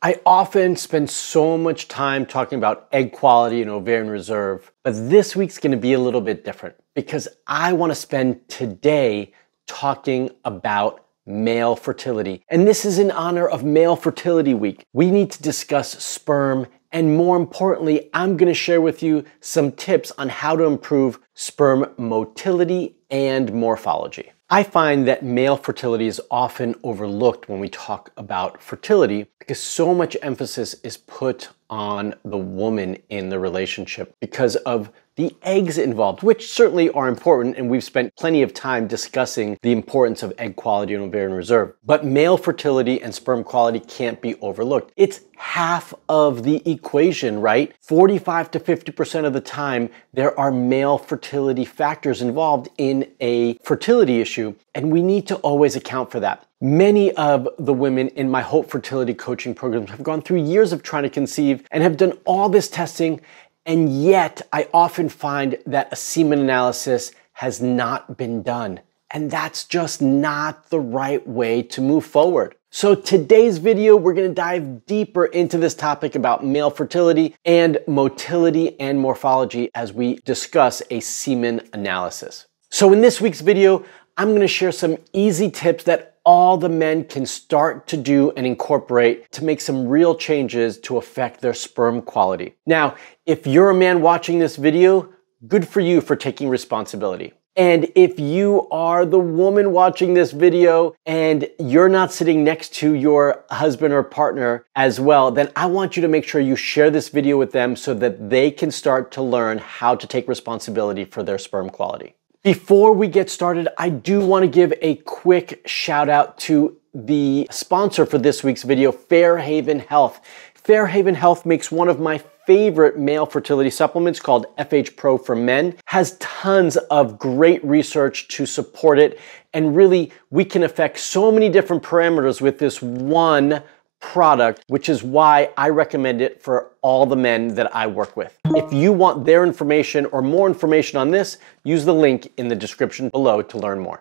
I often spend so much time talking about egg quality and ovarian reserve, but this week's gonna be a little bit different because I wanna spend today talking about male fertility. And this is in honor of Male Fertility Week. We need to discuss sperm, and more importantly, I'm gonna share with you some tips on how to improve sperm motility and morphology. I find that male fertility is often overlooked when we talk about fertility because so much emphasis is put on the woman in the relationship because of the eggs involved, which certainly are important, and we've spent plenty of time discussing the importance of egg quality and ovarian reserve. But male fertility and sperm quality can't be overlooked. It's half of the equation, right? 45 to 50% of the time, there are male fertility factors involved in a fertility issue, and we need to always account for that. Many of the women in my Hope Fertility coaching programs have gone through years of trying to conceive and have done all this testing, and yet I often find that a semen analysis has not been done. And that's just not the right way to move forward. So today's video, we're gonna dive deeper into this topic about male fertility and motility and morphology as we discuss a semen analysis. So in this week's video, I'm gonna share some easy tips that all the men can start to do and incorporate to make some real changes to affect their sperm quality. Now, if you're a man watching this video, good for you for taking responsibility. And if you are the woman watching this video and you're not sitting next to your husband or partner as well, then I want you to make sure you share this video with them so that they can start to learn how to take responsibility for their sperm quality. Before we get started, I do want to give a quick shout out to the sponsor for this week's video, Fairhaven Health. Fairhaven Health makes one of my favorite male fertility supplements called FH Pro for Men, has tons of great research to support it, and really we can affect so many different parameters with this one product, which is why I recommend it for all the men that I work with. If you want their information or more information on this, use the link in the description below to learn more.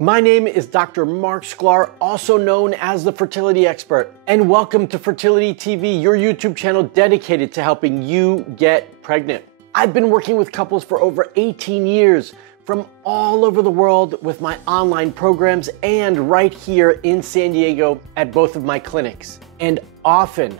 My name is Dr. Marc Sklar, also known as the Fertility Expert, and welcome to Fertility TV, your YouTube channel dedicated to helping you get pregnant. I've been working with couples for over 18 years, from all over the world with my online programs and right here in San Diego at both of my clinics. And often,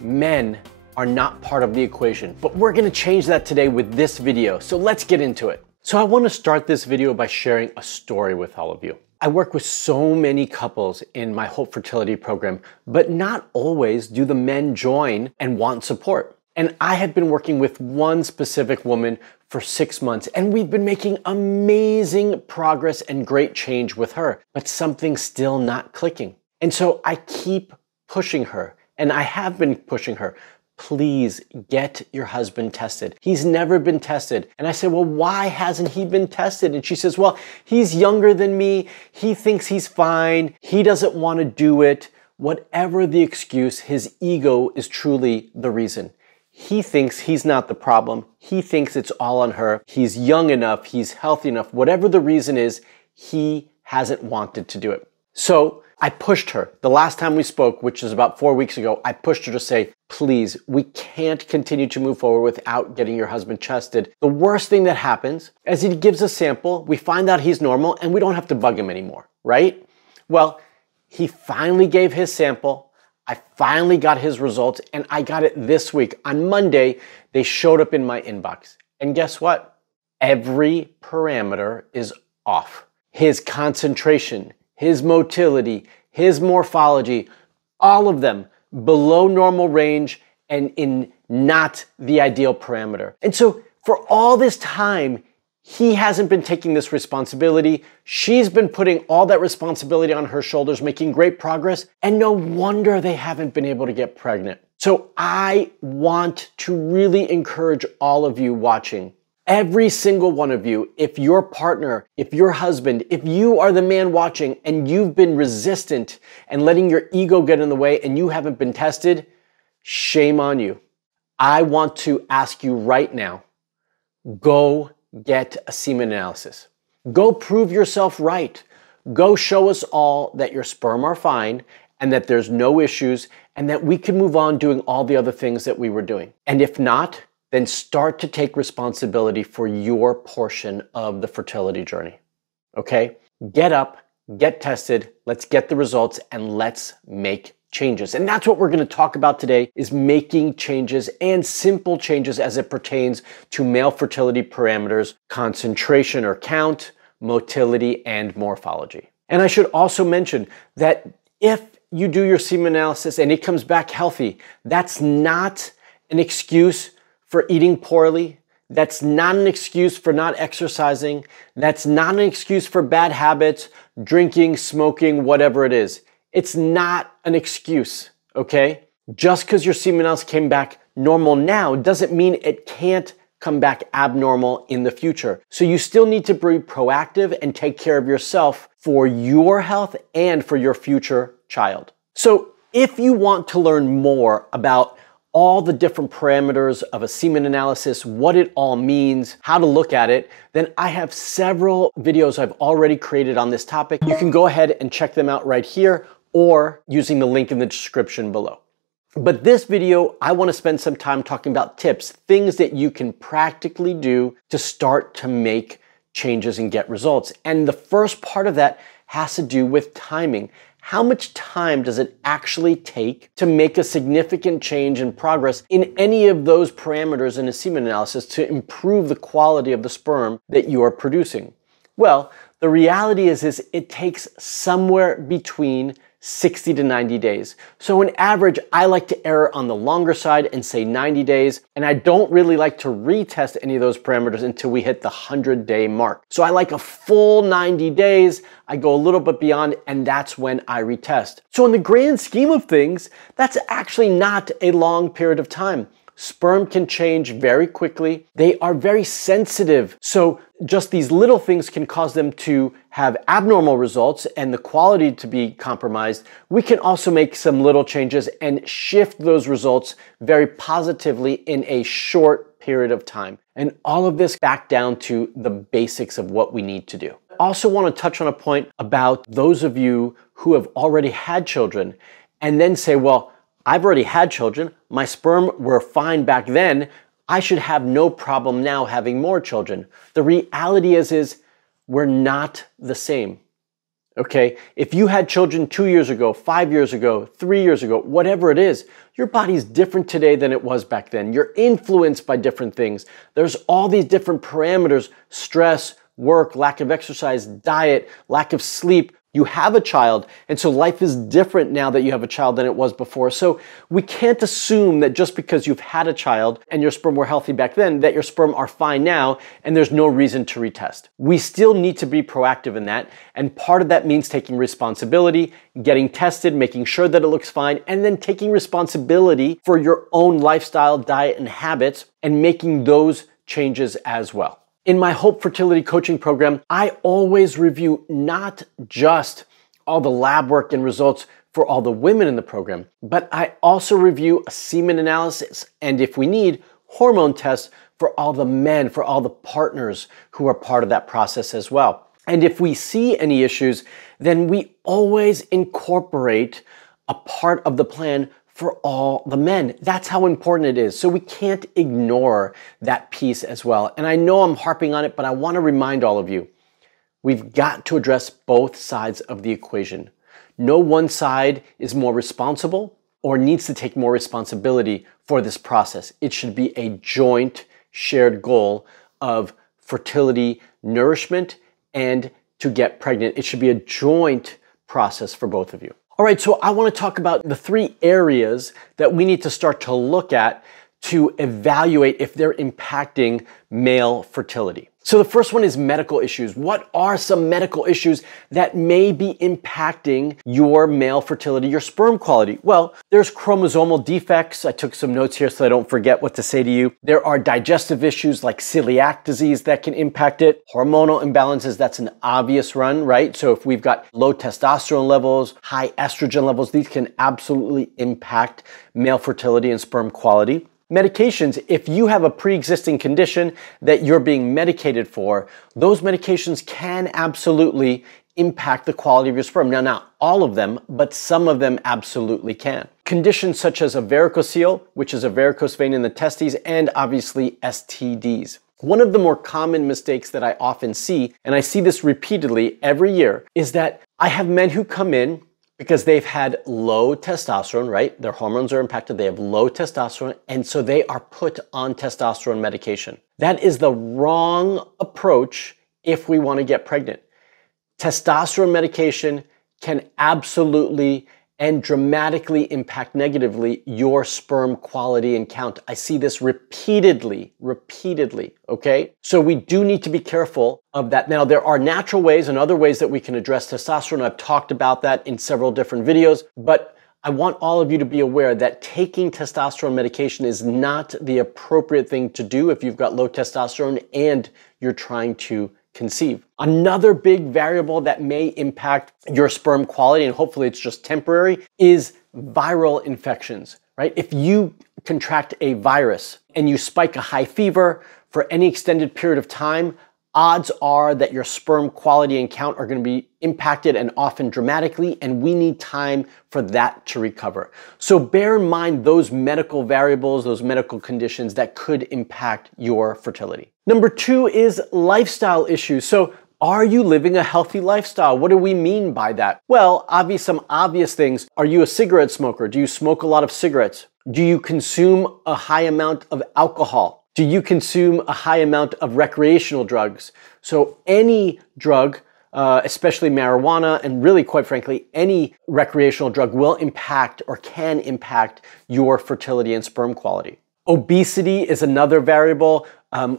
men are not part of the equation, but we're gonna change that today with this video, so let's get into it. So I wanna start this video by sharing a story with all of you. I work with so many couples in my Hope Fertility program, but not always do the men join and want support. And I have been working with one specific woman for 6 months, and we've been making amazing progress and great change with her, but something's still not clicking. And so I keep pushing her, and I have been pushing her. Please get your husband tested. He's never been tested. And I said, well, why hasn't he been tested? And she says, well, he's younger than me. He thinks he's fine. He doesn't want to do it. Whatever the excuse, his ego is truly the reason. He thinks he's not the problem. He thinks it's all on her. He's young enough. He's healthy enough. Whatever the reason is, he hasn't wanted to do it. So I pushed her. The last time we spoke, which is about 4 weeks ago, I pushed her to say, please, we can't continue to move forward without getting your husband tested. The worst thing that happens is he gives a sample, we find out he's normal, and we don't have to bug him anymore, right? Well, he finally gave his sample. I finally got his results, and I got it this week. On Monday, they showed up in my inbox. And guess what? Every parameter is off. His concentration, his motility, his morphology, all of them below normal range and in not the ideal parameter. And so for all this time, he hasn't been taking this responsibility. She's been putting all that responsibility on her shoulders, making great progress, and no wonder they haven't been able to get pregnant. So I want to really encourage all of you watching, every single one of you, if your partner, if your husband, if you are the man watching and you've been resistant and letting your ego get in the way and you haven't been tested, shame on you. I want to ask you right now, go get a semen analysis. Go prove yourself right. Go show us all that your sperm are fine and that there's no issues and that we can move on doing all the other things that we were doing. And if not, then start to take responsibility for your portion of the fertility journey. Okay? Get up, get tested, let's get the results, and let's make changes. And that's what we're going to talk about today, is making changes and simple changes as it pertains to male fertility parameters, concentration or count, motility, and morphology. And I should also mention that if you do your semen analysis and it comes back healthy, that's not an excuse for eating poorly. That's not an excuse for not exercising. That's not an excuse for bad habits, drinking, smoking, whatever it is. It's not an excuse, okay? Just because your semen analysis came back normal now doesn't mean it can't come back abnormal in the future. So you still need to be proactive and take care of yourself for your health and for your future child. So if you want to learn more about all the different parameters of a semen analysis, what it all means, how to look at it, then I have several videos I've already created on this topic. You can go ahead and check them out right here or using the link in the description below. But this video, I want to spend some time talking about tips, things that you can practically do to start to make changes and get results. And the first part of that has to do with timing. How much time does it actually take to make a significant change and progress in any of those parameters in a semen analysis to improve the quality of the sperm that you are producing? Well, the reality is it takes somewhere between 60 to 90 days. So on average, I like to err on the longer side and say 90 days, and I don't really like to retest any of those parameters until we hit the 100-day mark. So I like a full 90 days, I go a little bit beyond, and that's when I retest. So in the grand scheme of things, that's actually not a long period of time. Sperm can change very quickly. They are very sensitive. So just these little things can cause them to have abnormal results and the quality to be compromised. We can also make some little changes and shift those results very positively in a short period of time. And all of this back down to the basics of what we need to do. I also want to touch on a point about those of you who have already had children and then say, well, I've already had children, my sperm were fine back then, I should have no problem now having more children. The reality is we're not the same, okay? If you had children 2 years ago, 5 years ago, 3 years ago, whatever it is, your body's different today than it was back then. You're influenced by different things. There's all these different parameters, stress, work, lack of exercise, diet, lack of sleep. You have a child, and so life is different now that you have a child than it was before. So we can't assume that just because you've had a child and your sperm were healthy back then, that your sperm are fine now, and there's no reason to retest. We still need to be proactive in that, and part of that means taking responsibility, getting tested, making sure that it looks fine, and then taking responsibility for your own lifestyle, diet, and habits, and making those changes as well. In my Hope Fertility Coaching Program, I always review not just all the lab work and results for all the women in the program, but I also review a semen analysis and, if we need, hormone tests for all the men, for all the partners who are part of that process as well. And if we see any issues, then we always incorporate a part of the plan for all the men. That's how important it is. So we can't ignore that piece as well. And I know I'm harping on it, but I want to remind all of you, we've got to address both sides of the equation. No one side is more responsible or needs to take more responsibility for this process. It should be a joint shared goal of fertility, nourishment, and to get pregnant. It should be a joint process for both of you. All right, so I want to talk about the 3 areas that we need to start to look at to evaluate if they're impacting male fertility. So the first one is medical issues. What are some medical issues that may be impacting your male fertility, your sperm quality? Well, there's chromosomal defects. I took some notes here so I don't forget what to say to you. There are digestive issues like celiac disease that can impact it. Hormonal imbalances, that's an obvious one, right? So if we've got low testosterone levels, high estrogen levels, these can absolutely impact male fertility and sperm quality. Medications, if you have a pre-existing condition that you're being medicated for, those medications can absolutely impact the quality of your sperm. Now, not all of them, but some of them absolutely can. Conditions such as a varicocele, which is a varicose vein in the testes, and obviously STDs. One of the more common mistakes that I often see, and I see this repeatedly every year, is that I have men who come in because they've had low testosterone, right? Their hormones are impacted, they have low testosterone, and so they are put on testosterone medication. That is the wrong approach if we want to get pregnant. Testosterone medication can absolutely and dramatically impact negatively your sperm quality and count. I see this repeatedly, okay? So we do need to be careful of that. Now, there are natural ways and other ways that we can address testosterone. I've talked about that in several different videos, but I want all of you to be aware that taking testosterone medication is not the appropriate thing to do if you've got low testosterone and you're trying to conceive. Another big variable that may impact your sperm quality, and hopefully it's just temporary, is viral infections, right? If you contract a virus and you spike a high fever for any extended period of time, odds are that your sperm quality and count are going to be impacted, and often dramatically, and we need time for that to recover. So bear in mind those medical variables, those medical conditions that could impact your fertility. Number 2 is lifestyle issues. So are you living a healthy lifestyle? What do we mean by that? Well, some obvious things. Are you a cigarette smoker? Do you smoke a lot of cigarettes? Do you consume a high amount of alcohol? Do you consume a high amount of recreational drugs? So any drug, especially marijuana, and really, quite frankly, any recreational drug will impact or can impact your fertility and sperm quality. Obesity is another variable,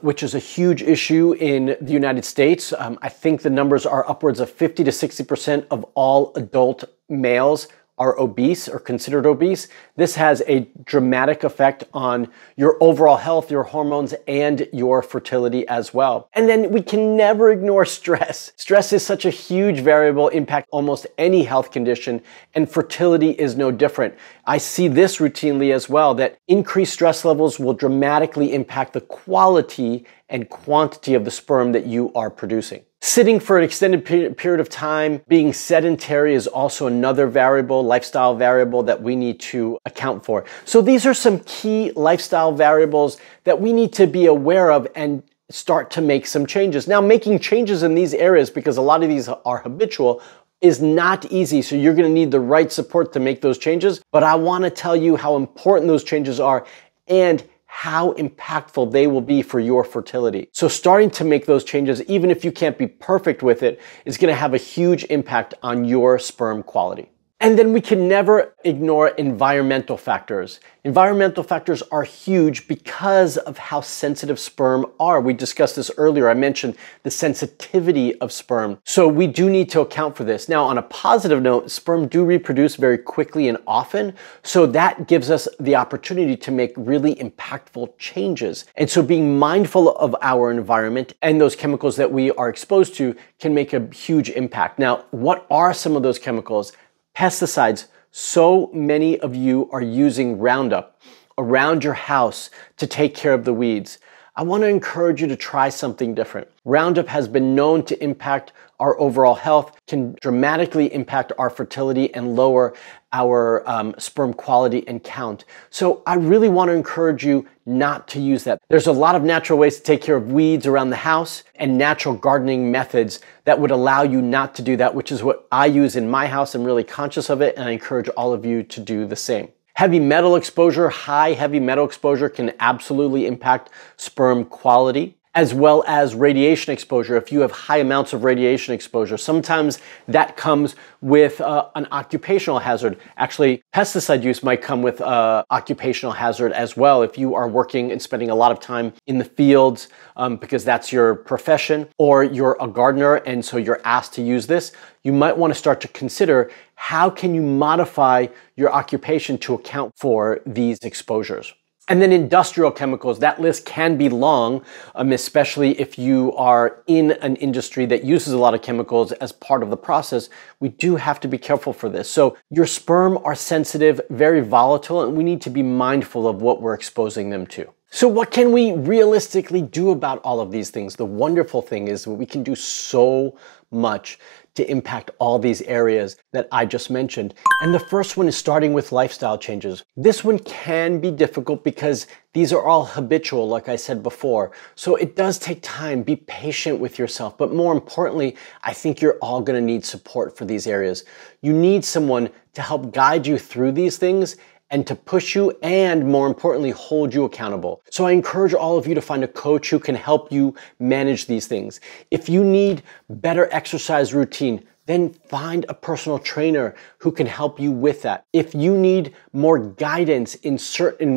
which is a huge issue in the United States. I think the numbers are upwards of 50 to 60% of all adult males are obese or considered obese. This has a dramatic effect on your overall health, your hormones, and your fertility as well. And then we can never ignore stress. Stress is such a huge variable, impact almost any health condition, and fertility is no different. I see this routinely as well, that increased stress levels will dramatically impact the quality and quantity of the sperm that you are producing. Sitting for an extended period of time, being sedentary is also another variable, lifestyle variable that we need to account for. So these are some key lifestyle variables that we need to be aware of and start to make some changes. Now, making changes in these areas, because a lot of these are habitual, is not easy. So you're gonna need the right support to make those changes. But I wanna tell you how important those changes are and how impactful they will be for your fertility. So starting to make those changes, even if you can't be perfect with it, is gonna have a huge impact on your sperm quality. And then we can never ignore environmental factors. Environmental factors are huge because of how sensitive sperm are. We discussed this earlier. I mentioned the sensitivity of sperm. So we do need to account for this. Now, on a positive note, sperm do reproduce very quickly and often. So that gives us the opportunity to make really impactful changes. And so being mindful of our environment and those chemicals that we are exposed to can make a huge impact. Now, what are some of those chemicals? Pesticides. So many of you are using Roundup around your house to take care of the weeds. I want to encourage you to try something different. Roundup has been known to impact our overall health, can dramatically impact our fertility and lower our sperm quality and count. So I really want to encourage you not to use that. There's a lot of natural ways to take care of weeds around the house and natural gardening methods that would allow you not to do that, which is what I use in my house. I'm really conscious of it, and I encourage all of you to do the same. Heavy metal exposure, high heavy metal exposure can absolutely impact sperm quality, as well as radiation exposure. If you have high amounts of radiation exposure, sometimes that comes with an occupational hazard. Actually, pesticide use might come with occupational hazard as well. If you are working and spending a lot of time in the fields because that's your profession, or you're a gardener and so you're asked to use this, you might want to start to consider how can you modify your occupation to account for these exposures. And then industrial chemicals, that list can be long, especially if you are in an industry that uses a lot of chemicals as part of the process. We do have to be careful for this. So your sperm are sensitive, very volatile, and we need to be mindful of what we're exposing them to. So what can we realistically do about all of these things? The wonderful thing is that we can do so much to impact all these areas that I just mentioned. And the first one is starting with lifestyle changes. This one can be difficult because these are all habitual, like I said before. So it does take time. Be patient with yourself. But more importantly, I think you're all going to need support for these areas. You need someone to help guide you through these things and to push you and, more importantly, hold you accountable. So I encourage all of you to find a coach who can help you manage these things. If you need better exercise routine, then find a personal trainer who can help you with that. If you need more guidance in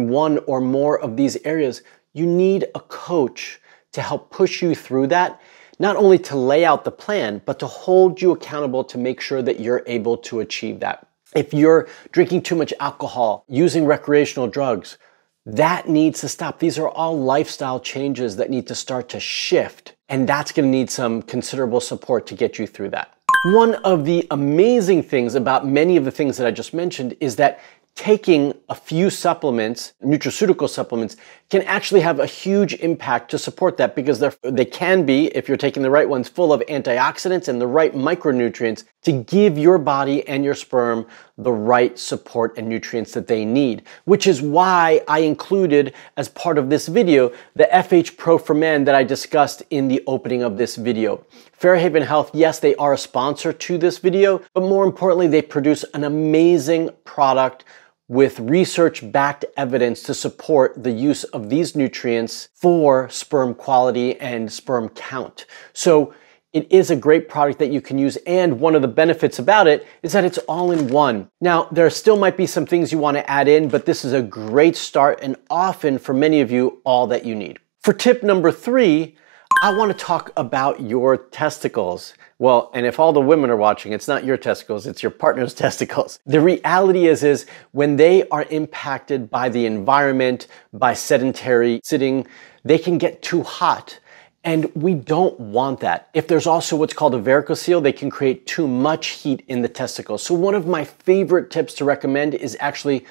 one or more of these areas, you need a coach to help push you through that, not only to lay out the plan, but to hold you accountable to make sure that you're able to achieve that. If you're drinking too much alcohol, using recreational drugs, that needs to stop. These are all lifestyle changes that need to start to shift, and that's going to need some considerable support to get you through that. One of the amazing things about many of the things that I just mentioned is that taking a few supplements, nutraceutical supplements, can actually have a huge impact to support that, because they can be, if you're taking the right ones, full of antioxidants and the right micronutrients to give your body and your sperm the right support and nutrients that they need, which is why I included as part of this video the FH Pro for Men that I discussed in the opening of this video. Fairhaven Health, yes, they are a sponsor to this video, but more importantly, they produce an amazing product with research-backed evidence to support the use of these nutrients for sperm quality and sperm count. So it is a great product that you can use, and one of the benefits about it is that it's all in one. Now, there still might be some things you want to add in, but this is a great start, and often, for many of you, all that you need. For tip number 3, I want to talk about your testicles. Well, and if all the women are watching, it's not your testicles, it's your partner's testicles. The reality is when they are impacted by the environment, by sedentary sitting, they can get too hot. And we don't want that. If there's also what's called a varicocele, they can create too much heat in the testicles. So one of my favorite tips to recommend is actually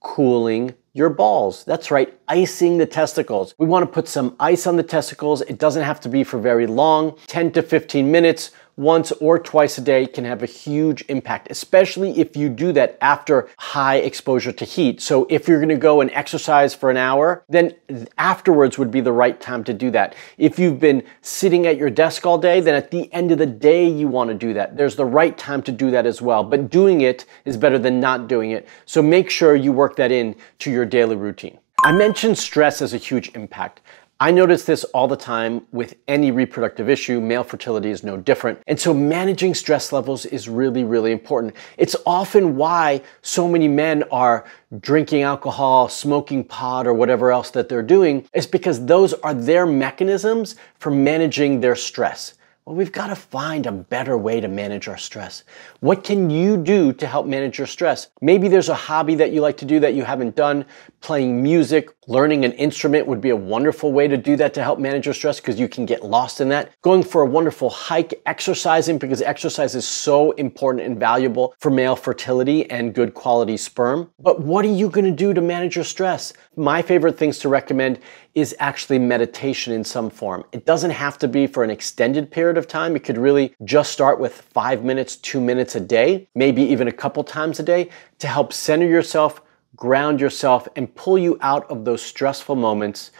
cooling your balls. That's right, icing the testicles. We want to put some ice on the testicles. It doesn't have to be for very long. 10 to 15 minutes, once or twice a day can have a huge impact, especially if you do that after high exposure to heat. So if you're gonna go and exercise for an hour, then afterwards would be the right time to do that. If you've been sitting at your desk all day, then at the end of the day, you wanna do that. There's the right time to do that as well, but doing it is better than not doing it. So make sure you work that in to your daily routine. I mentioned stress as a huge impact. I notice this all the time with any reproductive issue. Male fertility is no different. And so managing stress levels is really, really important. It's often why so many men are drinking alcohol, smoking pot, or whatever else that they're doing, is because those are their mechanisms for managing their stress. Well, we've got to find a better way to manage our stress. What can you do to help manage your stress? Maybe there's a hobby that you like to do that you haven't done. Playing music, learning an instrument would be a wonderful way to do that to help manage your stress, because you can get lost in that. Going for a wonderful hike, exercising, because exercise is so important and valuable for male fertility and good quality sperm. But what are you going to do to manage your stress? My favorite things to recommend is actually meditation in some form. It doesn't have to be for an extended period of time. It could really just start with 5 minutes, 2 minutes a day, maybe even a couple times a day, to help center yourself, ground yourself, and pull you out of those stressful moments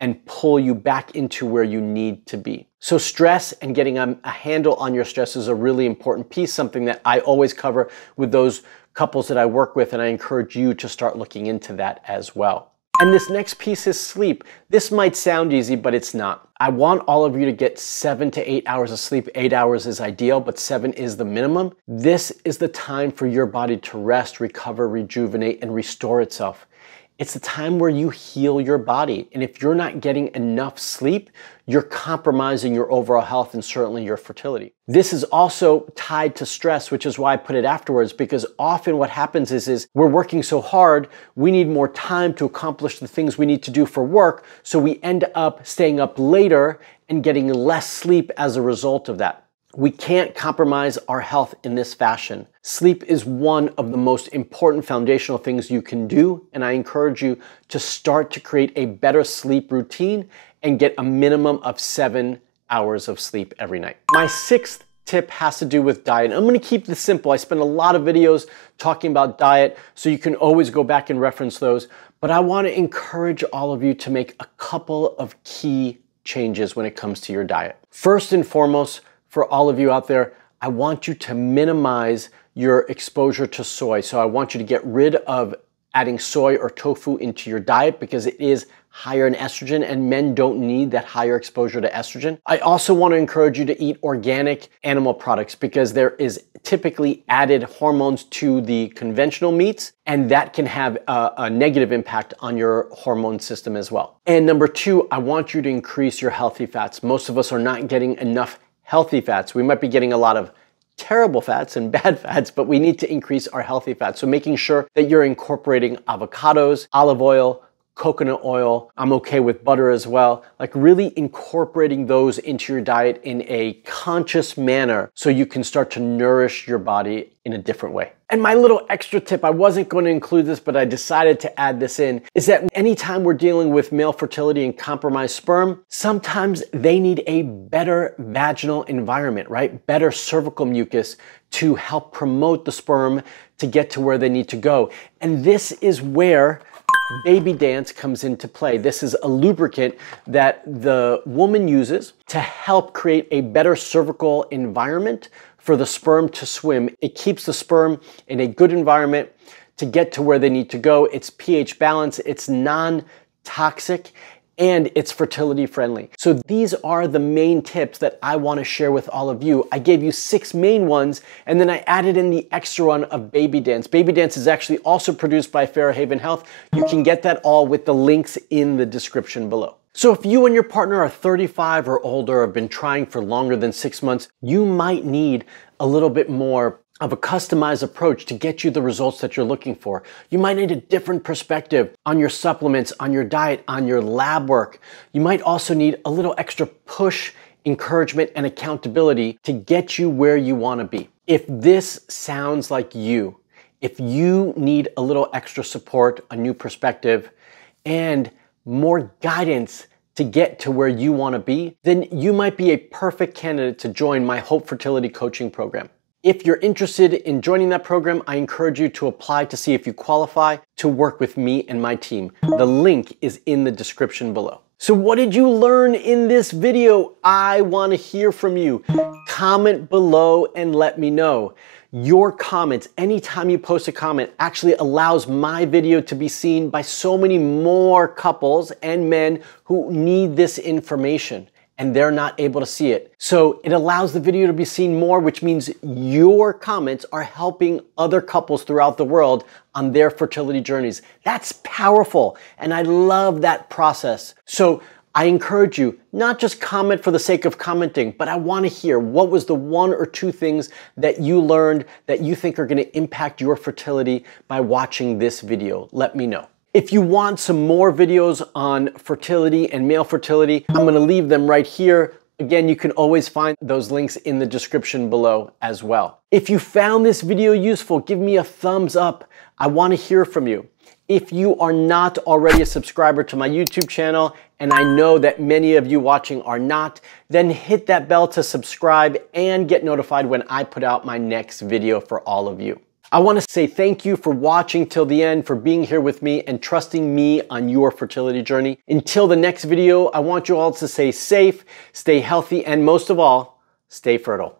and pull you back into where you need to be. So stress and getting a handle on your stress is a really important piece, something that I always cover with those couples that I work with, and I encourage you to start looking into that as well. And this next piece is sleep. This might sound easy, but it's not. I want all of you to get 7 to 8 hours of sleep. 8 hours is ideal, but 7 is the minimum. This is the time for your body to rest, recover, rejuvenate, and restore itself. It's the time where you heal your body. And if you're not getting enough sleep, you're compromising your overall health and certainly your fertility. This is also tied to stress, which is why I put it afterwards, because often what happens is we're working so hard, we need more time to accomplish the things we need to do for work, so we end up staying up later and getting less sleep as a result of that. We can't compromise our health in this fashion. Sleep is one of the most important foundational things you can do, and I encourage you to start to create a better sleep routine and get a minimum of 7 hours of sleep every night. My 6th tip has to do with diet. I'm gonna keep this simple. I spend a lot of videos talking about diet, so you can always go back and reference those. But I wanna encourage all of you to make a couple of key changes when it comes to your diet. First and foremost, for all of you out there, I want you to minimize your exposure to soy. So I want you to get rid of adding soy or tofu into your diet because it is higher in estrogen and men don't need that higher exposure to estrogen. I also want to encourage you to eat organic animal products because there is typically added hormones to the conventional meats, and that can have a negative impact on your hormone system as well. And number two, I want you to increase your healthy fats. Most of us are not getting enough healthy fats. We might be getting a lot of terrible fats and bad fats, but we need to increase our healthy fats. So making sure that you're incorporating avocados, olive oil, coconut oil. I'm okay with butter as well. Like really incorporating those into your diet in a conscious manner so you can start to nourish your body in a different way. And my little extra tip, I wasn't going to include this, but I decided to add this in, is that anytime we're dealing with male fertility and compromised sperm, sometimes they need a better vaginal environment, right? Better cervical mucus to help promote the sperm to get to where they need to go. And this is where Baby Dance comes into play. This is a lubricant that the woman uses to help create a better cervical environment for the sperm to swim. It keeps the sperm in a good environment to get to where they need to go. It's pH balanced, it's non-toxic, and it's fertility friendly. So these are the main tips that I want to share with all of you. I gave you 6 main ones, and then I added in the extra one of Baby Dance. Baby Dance is actually also produced by Fairhaven Health. You can get that all with the links in the description below. So if you and your partner are 35 or older, or have been trying for longer than 6 months, you might need a little bit more of a customized approach to get you the results that you're looking for. You might need a different perspective on your supplements, on your diet, on your lab work. You might also need a little extra push, encouragement, and accountability to get you where you want to be. If this sounds like you, if you need a little extra support, a new perspective, and more guidance to get to where you want to be, then you might be a perfect candidate to join my Hope Fertility Coaching Program. If you're interested in joining that program, I encourage you to apply to see if you qualify to work with me and my team. The link is in the description below. So what did you learn in this video? I want to hear from you. Comment below and let me know. Your comments, anytime you post a comment, actually allows my video to be seen by so many more couples and men who need this information, and they're not able to see it. So it allows the video to be seen more, which means your comments are helping other couples throughout the world on their fertility journeys. That's powerful, and I love that process. So I encourage you, not just comment for the sake of commenting, but I want to hear what was the 1 or 2 things that you learned that you think are going to impact your fertility by watching this video. Let me know. If you want some more videos on fertility and male fertility, I'm going to leave them right here. Again, you can always find those links in the description below as well. If you found this video useful, give me a thumbs up. I want to hear from you. If you are not already a subscriber to my YouTube channel, and I know that many of you watching are not, then hit that bell to subscribe and get notified when I put out my next video for all of you. I want to say thank you for watching till the end, for being here with me and trusting me on your fertility journey. Until the next video, I want you all to stay safe, stay healthy, and most of all, stay fertile.